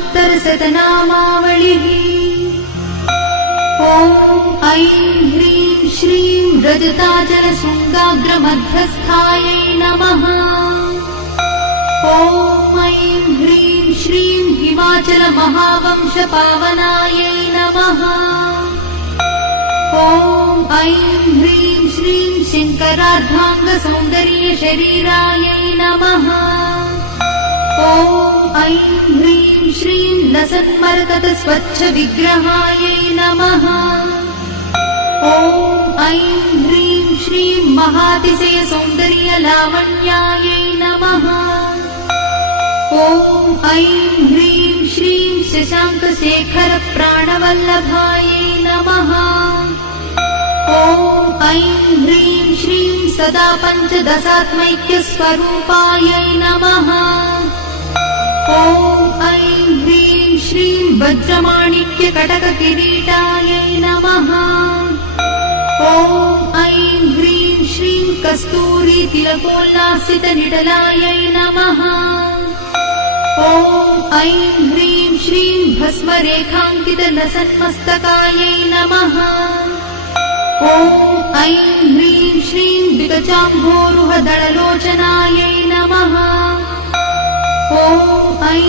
अष्टोत्तरशतनामावलिः। ॐ ऐं ह्रीं श्रीं रजताचलशृङ्गाग्रमध्यस्थायै नमः। ॐ ऐं ह्रीं श्रीं हिमाचलमहावंशपावनायै नमः। ॐ ऐं ह्रीं श्रीं शङ्करार्धाङ्गसौन्दर्यशरीरायै नमः। ॐ ऐं ह्रीं श्रीं लसन्मरकतस्वच्छविग्रहायै नमः। ॐ ऐं ह्रीं श्रीं महातिशयसौन्दर्यलावण्यायै नमः। ॐ ऐं ह्रीं श्रीं शशाङ्कशेखरप्राणवल्लभायै नमः। ॐ ऐं ह्रीं श्रीं सदा पञ्चदशात्मैक्यस्वरूपायै नमः। ॐ ऐं ह्रीं श्रीं वज्रमाणिक्यकटककिरीटायै नमः। ॐ ऐं ह्रीं श्रीं कस्तूरीतिलकोल्लासितनिटलायै नमः। ॐ ऐं ह्रीं श्रीं भस्मरेखाङ्कितलसन्मस्तकायै नमः। ॐ ऐं ह्रीं श्रीं विकचाम्भोरुहदळलोचनायै नमः। ॐ ऐं